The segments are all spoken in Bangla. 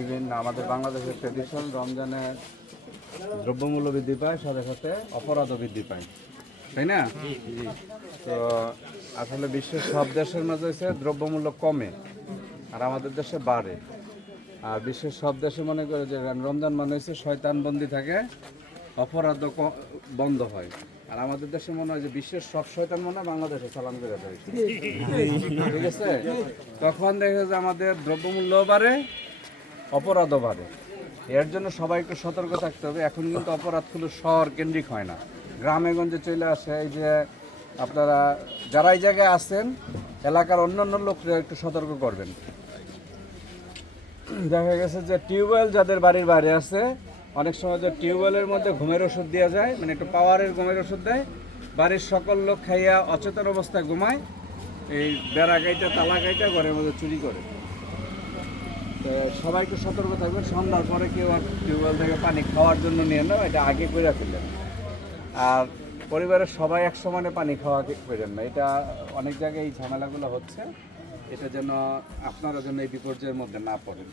বিভিন্ন আমাদের বাংলাদেশের ট্রেডিশন রমজানে দ্রব্যমূল্য বৃদ্ধি পায়, সাথে সাথে অপরাধও বৃদ্ধি পায়, তাই না? তো আসলে বিশ্বের সব দেশের মাঝে হচ্ছে দ্রব্যমূল্য কমে আর আমাদের দেশে বাড়ে। আর বিশ্বের সব দেশে মনে করে যে রমজান মানে হচ্ছে শয়তান বন্দি থাকে, অপরাধ বন্ধ হয়। আর আমাদের দেশে মনে হয় যে বিশ্বের সব শয়তান মনে হয় বাংলাদেশে চালান করে দেয়, ঠিক আছে? তখন দেখা যায় যে আমাদের দ্রব্যমূল্যও বাড়ে, অপরাধও বাড়ে। এর জন্য সবাই একটু সতর্ক থাকতে হবে। এখন কিন্তু অপরাধ শুধু শহর কেন্দ্রিক হয় না, গ্রামে গঞ্জে চলে আসে। এই যে আপনারা যারা এই জায়গায় আছেন, এলাকার অন্যান্য লোকরা একটু সতর্ক করবেন। দেখা গেছে যে টিউবওয়েল যাদের বাড়ির বাইরে আছে, অনেক সময় যে টিউবওয়েলের মধ্যে ঘুমের ওষুধ দেওয়া যায়, মানে একটু পাওয়ারের ঘুমের ওষুধ দেয়, বাড়ির সকল লোক খাইয়া অচেতন অবস্থায় ঘুমায়, এই বেড়া গাইটা তালা গাইটা ঘরের মধ্যে চুরি করে। তো সবাই একটু সতর্ক থাকবেন। সন্ধ্যার পরে কেউ আর টিউবওয়েল থেকে পানি খাওয়ার জন্য নিয়ে না, এটা আগে করে ফেললেন। আর পরিবারের সবাই এক সমানে পানি খাওয়া করেন না, এটা অনেক জায়গায় এই ঝামেলাগুলো হচ্ছে। এটা যেন আপনারা যেন এই বিপর্যয়ের মধ্যে না পড়েন।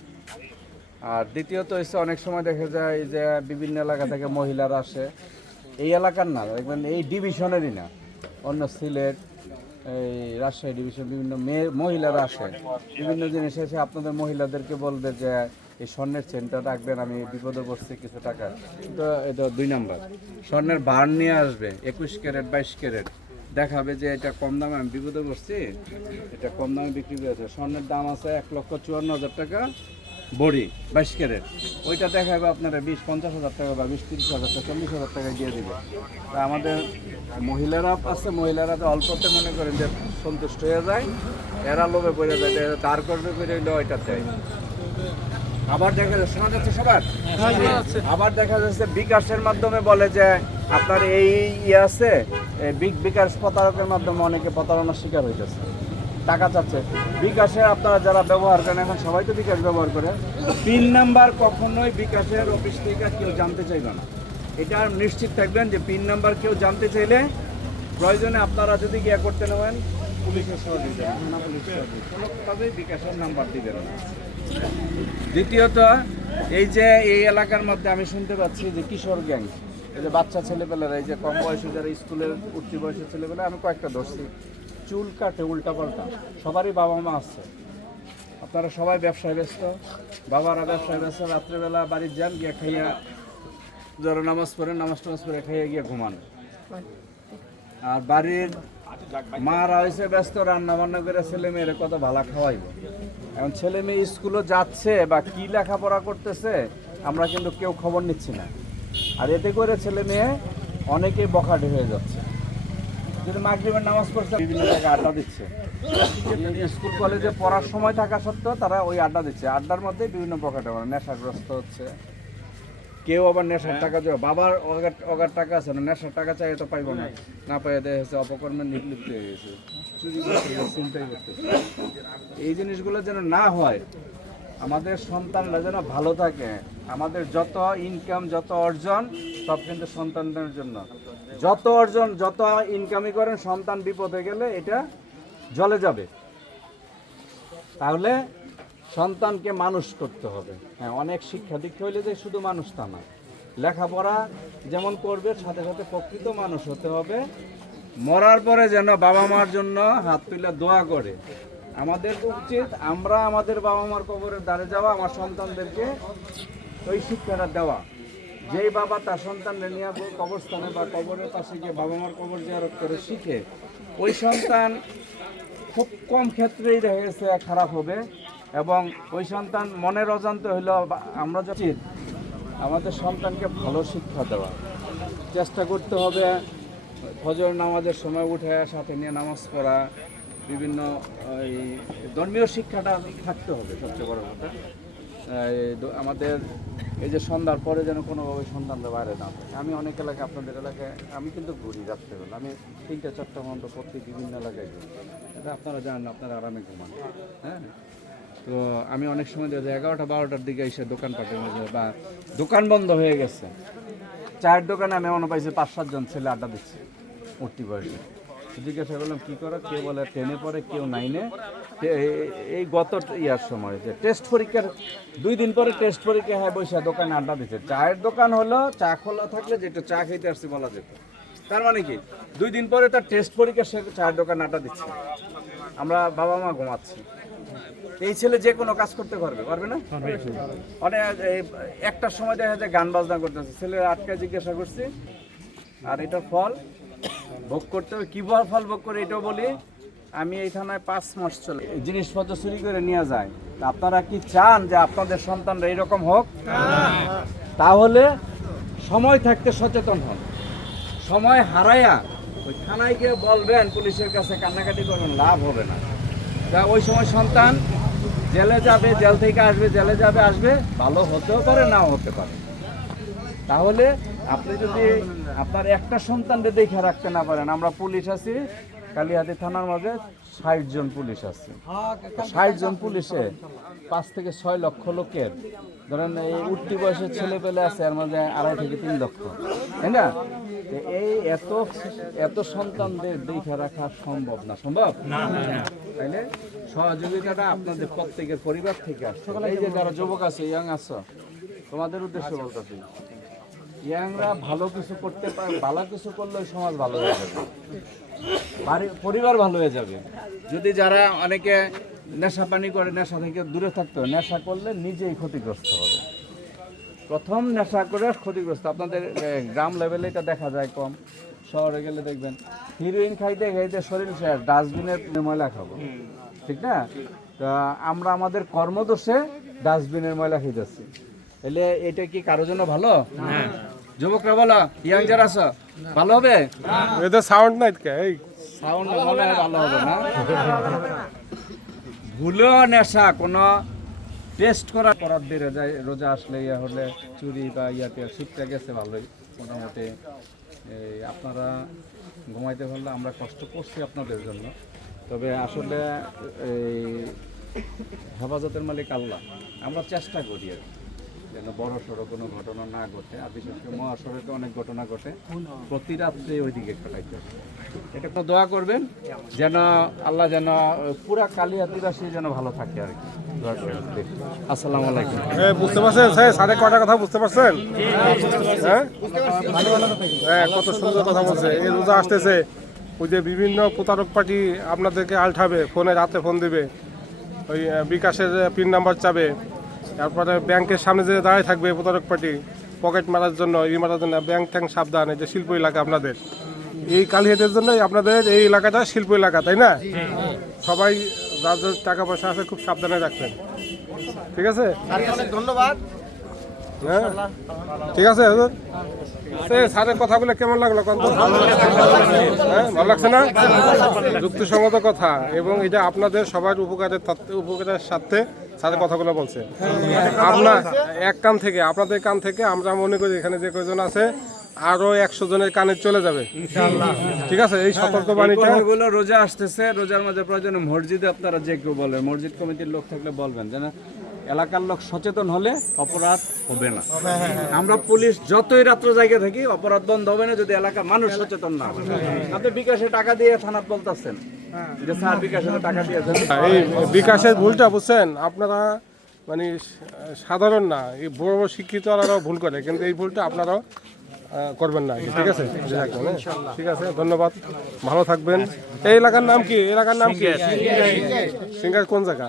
আর দ্বিতীয়ত হচ্ছে অনেক সময় দেখা যায় যে বিভিন্ন এলাকা থেকে মহিলারা আসে, এই এলাকার না, দেখবেন এই ডিভিশনেরই না, অন্য সিলেট, এই রাজশাহী ডিভিশন বিভিন্ন মহিলারা আসে, বিভিন্ন জিনিস এসে আপনাদের মহিলাদেরকে বলবে যে এই স্বর্ণের চেনটা রাখবেন, আমি বিপদে পড়ছি কিছু টাকা। তো এটা 2 নাম্বার। স্বর্ণের বার নিয়ে আসবে 21 ক্যারেট 22 ক্যারেট, দেখাবে যে এটা কম দামে, আমি বিপদে পড়ছি, এটা কম দামে বিক্রি করেছে। স্বর্ণের দাম আছে 1,54,000 টাকা বড়ি 22 ক্যারেট, ওইটা দেখাবে আপনারা 20-50,000 টাকা বা 20-30,000 টাকা 40,000 টাকা দিয়ে দিবে। তা আমাদের মহিলারা আছে, মহিলারা তো অল্পতে মনে করেন যে সন্তুষ্ট হয়ে যায়, এরা লোভে পড়ে যায়, দাঁড় করবে করে হইলে ওইটা দেয়। আবার দেখা যাচ্ছে, শোনা যাচ্ছে সবার? আবার দেখা যাচ্ছে বিকাশের মাধ্যমে বলে যে আপনার এই ইয়ে আছে, বিকাশ প্রতারকের মাধ্যমে অনেকে প্রতারণার শিকার হইতেছে, টাকা চাচ্ছে। বিকাশে আপনারা যারা ব্যবহার করেন, এখন সবাই তো বিকাশ ব্যবহার করে, পিন নাম্বার কখনোই বিকাশের অফিস থেকে কেউ জানতে চাইবে না। এটা নিশ্চিত থাকবেন যে পিন নাম্বার কেউ জানতে চাইলে প্রয়োজনে আপনারা যদি গিয়ে করতে নেবেন, পুলিশের সহযোগিতা, থানা পুলিশের সহযোগিতা, কোনোভাবেই বিকাশের নাম্বার দিবেন না। দ্বিতীয়ত, এই যে এই এলাকার মধ্যে আমি শুনতে পাচ্ছি যে কিশোর গ্যাং, এই যে বাচ্চা ছেলেপেলেরা, এই যে কম বয়সী যারা স্কুলের উঠতি বয়সের ছেলেপেলে, আমি কয়েকটা ধরছি, চুল কাটে উল্টা পাল্টা। সবারই বাবা মা আছে, আপনারা সবাই ব্যবসায় ব্যস্ত, বাবারা ব্যবসায় ব্যস্ত, রাত্রেবেলা বাড়ির যান, গিয়ে খাইয়া যারা নামাজ পড়েন, নামাজ পড়ে খাইয়া গিয়ে ঘুমান। আর বাড়ির মারা হয়েছে ব্যস্ত রান্না বান্না করে ছেলে মেয়েরা কত ভালো খাওয়াইব। এখন ছেলে মেয়ে স্কুলে যাচ্ছে বা কি লেখাপড়া করতেছে আমরা কিন্তু কেউ খবর নিচ্ছি না। আর এতে করে ছেলে মেয়ে অনেকেই বখাটে হয়ে যাচ্ছে। যদি মাগরিবের নামাজ পড়ছে, বিভিন্ন জায়গায় আড্ডা দিচ্ছে, স্কুল কলেজে পড়ার সময় থাকা সত্ত্বেও তারা ওই আড্ডা দিচ্ছে, আড্ডার মধ্যে বিভিন্ন বখাটে মানে নেশাগ্রস্ত হচ্ছে। কেউ আবার নেশার টাকা দেওয়া, বাবার অগার টাকা আছে না, নেশার টাকা চাই তো পাইব না, না পাইয়া দেওয়া হয়েছে, অপকর্মে নির্লিপ্ত হয়ে গেছে, চুরি করতে, চিন্তাই করতেছে। এই জিনিসগুলো যেন না হয়, আমাদের সন্তানরা যেন ভালো থাকে। আমাদের যত ইনকাম, যত অর্জন, সব কিন্তু সন্তানদের জন্য। যত অর্জন, যত ইনকামই করেন, সন্তান বিপদে গেলে এটা জলে যাবে। তাহলে সন্তানকে মানুষ করতে হবে। হ্যাঁ, অনেক শিক্ষা দীক্ষা হইলে যে শুধু মানুষ তা না, লেখাপড়া যেমন করবে সাথে সাথে প্রকৃত মানুষ হতে হবে। মরার পরে যেন বাবা মার জন্য হাত তুলে দোয়া করে। আমাদের উচিত আমরা আমাদের বাবা মার কবরের দ্বারে যাওয়া, আমার সন্তানদেরকে ওই শিক্ষাটা দেওয়া। যেই বাবা তার সন্তানদের নিয়ে কবরস্থানে বা কবরের পাশে গিয়ে বাবা মার কবর জিয়ারত করে শিখে, ওই সন্তান খুব কম ক্ষেত্রেই দেখা গেছে খারাপ হবে। এবং ওই সন্তান মনের অজান্তে হইলেও আমরা উচিত আমাদের সন্তানকে ভালো শিক্ষা দেওয়া, চেষ্টা করতে হবে। ফজর নামাজের সময় উঠে সাথে নিয়ে নামাজ পড়া, বিভিন্ন এই ধর্মীয় শিক্ষাটা থাকতে হবে। সবচেয়ে বড় কথা আমাদের এই যে সন্ধ্যার পরে যেন কোনোভাবে সন্তানরা বাইরে না থাকে। আমি অনেক এলাকায়, আপনাদের এলাকায় আমি কিন্তু ঘুরি রাত্রেবেলা, আমি 3-4টা পর্যন্ত প্রত্যেক বিভিন্ন এলাকায় ঘুরি। এটা আপনারা জানেন, আপনারা আরামে ঘুমান। হ্যাঁ, তো আমি অনেক সময় দেখা যায় 11টা-12টার দিকে এসে দোকানপাটের মধ্যে বা দোকান বন্ধ হয়ে গেছে, চায়ের দোকানে আমি এমন পাইছি 5-7 জন ছেলে আড্ডা দিচ্ছে উঠতি বয়সে। জিজ্ঞাসা করলাম কী করো, কেউ বলে 10-এ পড়ে, কেউ 9-এ। এই গত ইয়ার সময় যে টেস্ট পরীক্ষার 2 দিন পরে টেস্ট পরীক্ষা হয়, বৈশা দোকানে আড্ডা দিচ্ছে। চায়ের দোকান হলো, চা খোলা থাকলে যে একটু চা খেতে আসছি বলা যেত। তার মানে কি 2 দিন পরে তার টেস্ট পরীক্ষা, সে চায়ের দোকানে আড্ডা দিচ্ছে। আমরা বাবা মা ঘুমাচ্ছি। এই ছেলে যে কোনো কাজ করতে পারবে না? অনেক একটার সময় দেখা যায় গান বাজনা করতেছে, ছেলে আটকা জিজ্ঞাসা করছি। আর এটার ফল ভোগ করতে হবে। কী ফল ভোগ করে এটাও বলি, আমি এই থানায় 5 মাস চলে জিনিসপত্র চুরি করে নিয়ে যায়। আপনারা কি চান যে আপনাদের সন্তানরা এরকম হোক? তাহলে সময় থাকতে সচেতন হন। সময় হারায়া ওই থানায় গিয়ে বলবেন, পুলিশের কাছে কান্নাকাটি করবেন, লাভ হবে না। তা ওই সময় সন্তান জেলে যাবে, জেল থেকে আসবে, জেলে যাবে, আসবে, ভালো হতেও পারে, নাও হতে পারে। তাহলে আপনি যদি আপনার একটা সন্তানকে দেখে রাখতে না পারেন, আমরা পুলিশ আছি কালিহাতী থানার মাঝে 60 জন পুলিশ আছে। 60 জন পুলিশে 5 থেকে 6 লক্ষ লোকের, ধরেন এই উঠতি বয়সের ছেলে পেলে আছে, এর মাঝে 2.5 থেকে 3 লক্ষ, তাই না? এই এত সন্তানদের দেখে রাখা সম্ভব না, সম্ভব তাইলে সহযোগিতাটা আপনাদের প্রত্যেকের পরিবার থেকে আসছে। এই যে যারা যুবক আছে, ইয়াং আছো, তোমাদের উদ্দেশ্যে বলতেছি, ইয়াংরা ভালো কিছু করতে পারে, ভালো কিছু করলে সমাজ ভালো হয়ে যাবে, পরিবার ভালো হয়ে যাবে। যদি যারা অনেকে নেশা পানি করে, নেশা থেকে দূরে থাকতে হবে। নেশা করলে নিজেই ক্ষতিগ্রস্ত হবে। প্রথম নেশা করে ক্ষতিগ্রস্ত। আপনাদের গ্রাম লেভেলে এটা দেখা যায় কম, শহরে গেলে দেখবেন হিরোইন খাইতে খাইতে শরীর শেষ, ডাস্টবিনের ময়লা খাবো, ঠিক না? তা আমরা আমাদের কর্মদোষে ডাস্টবিনের ময়লা খাইতেছি। এলে এটা কি কারো জন্য ভালো? যুবকরা বলো, ইয়াং যারা আছো, ভালো হবে? এদের সাউন্ড নাই, এই সাউন্ড মনে হয় ভালো হবে না। ভুলেও নেশা কোনো টেস্ট করা অপরাধ বেড়ে যায়। রোজা আসলে ইয়া হলে চুরি বা ইয়াতে শিখতে গেছে ভালোই মোটামুটি। আপনারা ঘুমাইতে পারলে আমরা কষ্ট করছি আপনাদের জন্য। তবে আসলে এই হেফাজতের মালিক আল্লাহ, আমরা চেষ্টা করি আর যেন বড় সড়ো কোনো ঘটনা না ঘটে। আর বিশেষ করে মহাসড়কে অনেক ঘটনা ঘটে, প্রতি রাত্রে ওইদিকে কাটাইতে। এটা তো দোয়া করবেন যেন আল্লাহ যেন পুরা কালিহাতীবাসী যেন ভালো থাকে আর কি, দোয়া করবেন। আসসালামু আলাইকুম। বুঝতে পারছেন সাড়ে কটা কথা বুঝতে পারছেন? হ্যাঁ, কত সুন্দর কথা বলছে। এই রোজা আসতেছে, ওই যে বিভিন্ন প্রতারক পার্টি আপনাদেরকে আলঠাবে, ফোনে রাতে ফোন দিবে, ওই বিকাশের পিন নাম্বার চাবে, তারপরে ব্যাংকের সামনে যে দাঁড়িয়ে থাকবে প্রতারক পার্টি, পকেট মারার জন্য, মারার জন্য। ব্যাংক ট্যাঙ্ক সাবধান, এই যে শিল্প এলাকা আপনাদের, এই কালিহাতের জন্যই আপনাদের এই এলাকাটা শিল্প এলাকা, তাই না? সবাই যার যার টাকা পয়সা আছে খুব সাবধানে রাখবেন, ঠিক আছে? ধন্যবাদ। হ্যাঁ, ঠিক আছে হুজুর। স্যারের কথাগুলো কেমন লাগলো? হ্যাঁ, ভালো লাগছে না? যুক্তিসঙ্গত কথা, এবং এটা আপনাদের সবার উপকারের সাথে স্যারের কথাগুলো বলছে। আপনার এক কান থেকে, আপনাদের কান থেকে আমরা মনে করি এখানে যে কয়জন আছে আরো 100 জনের কানে চলে যাবে, ঠিক আছে? এই সতর্কবাণীটা রোজা আসতেছে, রোজার মধ্যে প্রয়োজনে মসজিদে আপনারা যে কেউ বলেন, মসজিদ কমিটির লোক থাকলে বলবেন যেন এলাকার লোক সচেতন হলে অপরাধ হবে না। আমরা পুলিশ যতই রাত্র জায়গায় থাকি, অপরাধ বন্ধ হবে না যদি এলাকার মানুষ সচেতন না হয়। আপনি বিকাশে টাকা দিয়ে থানাত বলতেছেন যে স্যার বিকাশে টাকা দিয়েছেন, এই বিকাশের ভুলটা বুঝছেন আপনারা, মানে সাধারণ না, এই বড় বড় শিক্ষিত আরাও ভুল করে, কিন্তু এই ভুলটা আপনারাও করবেন না, ঠিক আছে? ঠিক আছে, ধন্যবাদ, ভালো থাকবেন। এই এলাকার নাম কি? এলাকার নাম কি? সিঙ্গার। কোন জায়গা?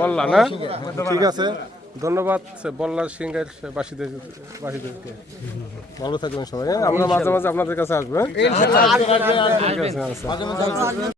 বললা না? ঠিক আছে, ধন্যবাদ বল্লার সিঙ্গার বাসীদেরকে। ভালো থাকবেন সবাই। আমরা মাঝে মাঝে আপনাদের কাছে আসবো। ঠিক আছে।